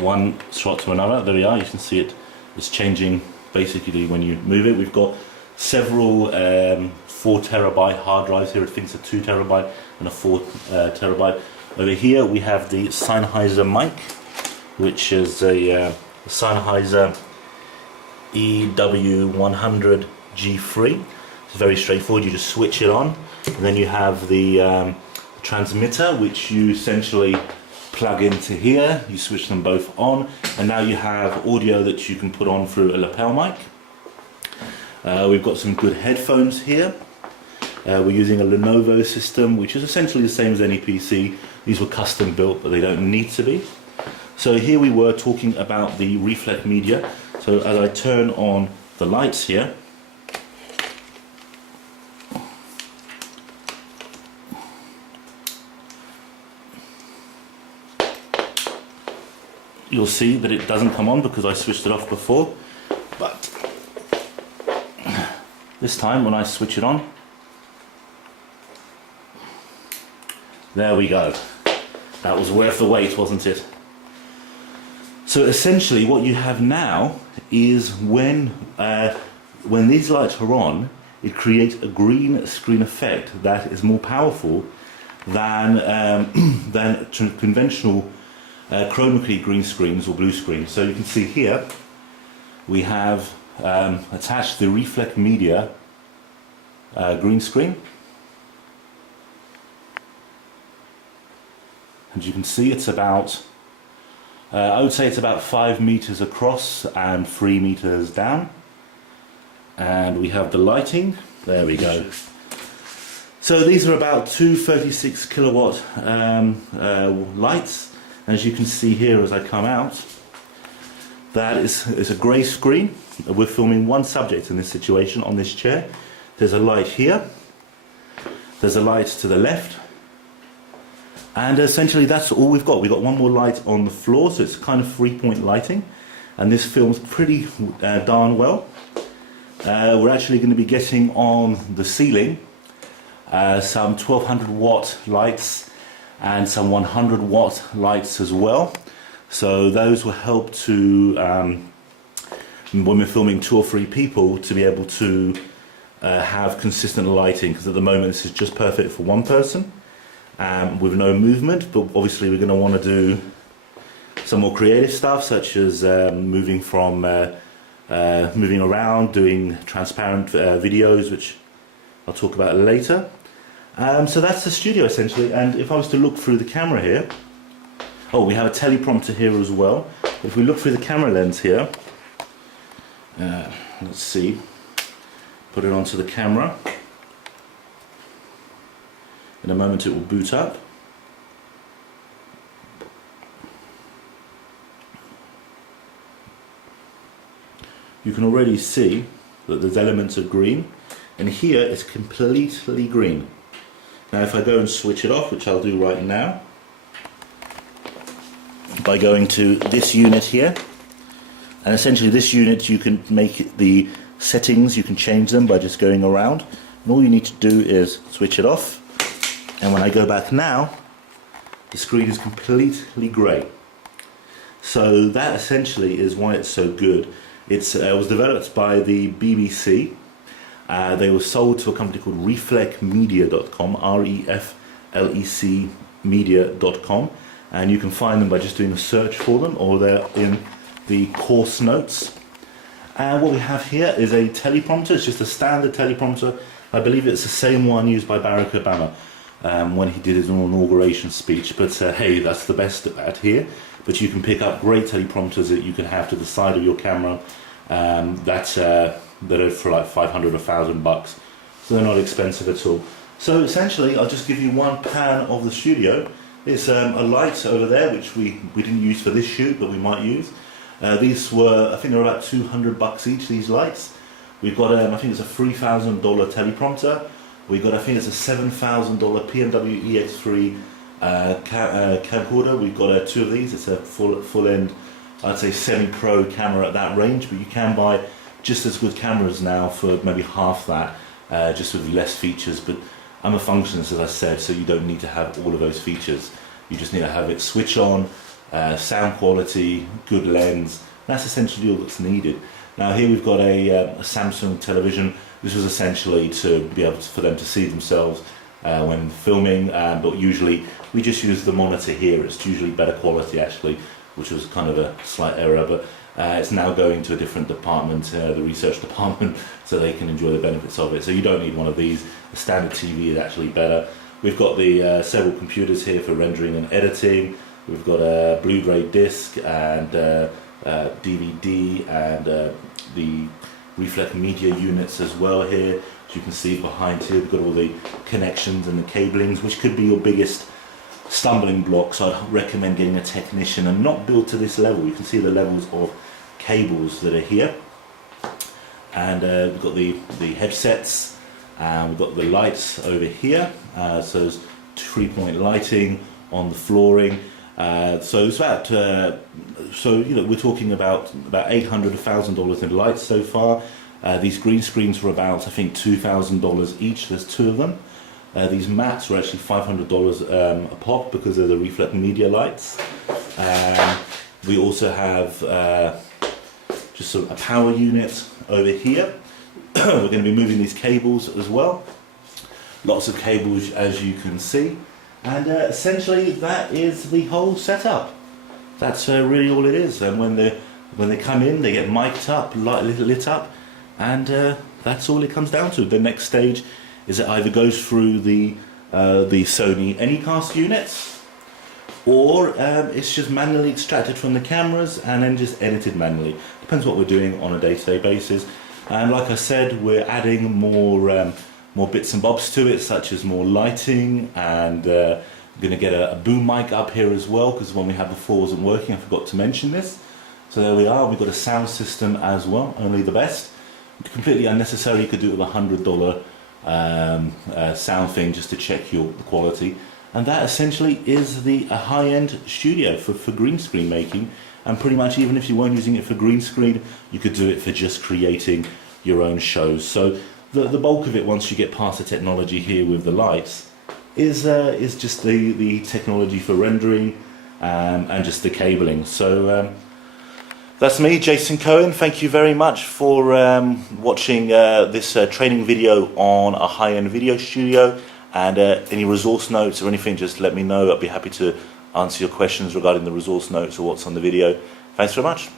one shot to another. There we are. You can see it's changing basically when you move it. We've got several 4 terabyte hard drives here. I think it's a 2 terabyte and a 4 terabyte. Over here we have the Sennheiser mic, which is a Sennheiser EW100 G3. It's very straightforward. You just switch it on, and then you have the transmitter, which you essentially plug into here. You switch them both on, and now you have audio that you can put on through a lapel mic. We've got some good headphones here. We're using a Lenovo system, which is essentially the same as any PC. These were custom built, but they don't need to be. So here we were talking about the Reflect Media. So as I turn on the lights here, you'll see that it doesn't come on because I switched it off before. But this time when I switch it on, there we go. That was worth the wait, wasn't it? So essentially what you have now is when these lights are on, it creates a green screen effect that is more powerful than conventional chroma key green screens or blue screens. So you can see here we have attached the Reflect Media green screen. And you can see it's about, I would say it's about 5 meters across and 3 meters down. And we have the lighting, there we go. So these are about two 36 kilowatt lights. As you can see here as I come out, that is a grey screen. We're filming one subject in this situation on this chair. There's a light here, there's a light to the left, and essentially that's all we've got. We've got one more light on the floor, so it's kind of 3-point lighting, and this films pretty darn well. We're actually going to be getting on the ceiling some 1200 watt lights and some 100 watt lights as well. So those will help to, when we're filming 2 or 3 people, to be able to have consistent lighting, because at the moment this is just perfect for one person with no movement. But obviously we're going to want to do some more creative stuff, such as moving around, doing transparent videos, which I'll talk about later. So that's the studio essentially, and if I was to look through the camera here, oh, we have a teleprompter here as well. If we look through the camera lens here, let's see, put it onto the camera. In a moment it will boot up. You can already see that there's elements of green, and here it's completely green. Now if I go and switch it off, which I'll do right now, by going to this unit here, and essentially this unit you can make the settings, you can change them by just going around, and all you need to do is switch it off, and when I go back now, the screen is completely grey. So that essentially is why it's so good. It was developed by the BBC. They were sold to a company called reflecmedia.com, R-E-F-L-E-C media.com, and you can find them by just doing a search for them, or they're in the course notes. And what we have here is a teleprompter. It's just a standard teleprompter. I believe it's the same one used by Barack Obama when he did his inauguration speech, but hey, that's the best at here. But you can pick up great teleprompters that you can have to the side of your camera that are for like 500 or 1,000 bucks, so they're not expensive at all. So essentially I'll just give you one pan of the studio. It's a light over there which we didn't use for this shoot, but we might use. These were, I think they're about 200 bucks each, these lights. We've got I think it's a $3,000 teleprompter. We've got, I think it's a $7,000 PMW EX3 camcorder. We've got 2 of these. It's a full end, I'd say semi-pro camera at that range, but you can buy just as good cameras now for maybe half that, just with less features. But I'm a functionist, as I said, so you don't need to have all of those features. You just need to have it switch on, sound quality, good lens. That's essentially all that's needed. Now here we've got a Samsung television. This was essentially to be able for them to see themselves when filming, but usually we just use the monitor here. It's usually better quality actually, which was kind of a slight error, but it's now going to a different department, the research department, so they can enjoy the benefits of it. So you don't need one of these. The standard TV is actually better. We've got the several computers here for rendering and editing. We've got a Blu-ray disc and DVD and the Reflect Media units as well here. As you can see behind here, we've got all the connections and the cablings, which could be your biggest stumbling blocks. I'd recommend getting a technician and not build to this level. You can see the levels of cables that are here, and we've got the headsets, and we've got the lights over here. So there's 3-point lighting on the flooring. So it's about we're talking about $800 to $1,000 in lights so far. These green screens were about, I think, $2,000 each. There's 2 of them. These mats were actually $500 a pop because they're the Reflect Media lights. We also have just a power unit over here. We're going to be moving these cables as well. Lots of cables, as you can see. And essentially that is the whole setup. That's really all it is. And when they come in, they get mic'd up, lit up, and that's all it comes down to. The next stage is it either goes through the Sony Anycast units, or it's just manually extracted from the cameras and then just edited manually. Depends what we're doing on a day-to-day basis. And like I said, we're adding more bits and bobs to it, such as more lighting, and I'm going to get a boom mic up here as well, because the one we had before wasn't working. I forgot to mention this. So there we are. We've got a sound system as well, only the best. Completely unnecessary. You could do it with a $100 sound thing just to check the quality. And that essentially is a high-end studio for green screen making. And pretty much even if you weren't using it for green screen, you could do it for just creating your own shows. So the bulk of it, once you get past the technology here with the lights, is just the technology for rendering and just the cabling. So that's me, Jason Cohen. Thank you very much for watching this training video on a high-end video studio. And any resource notes or anything, just let me know. I'll be happy to answer your questions regarding the resource notes or what's on the video. Thanks very much.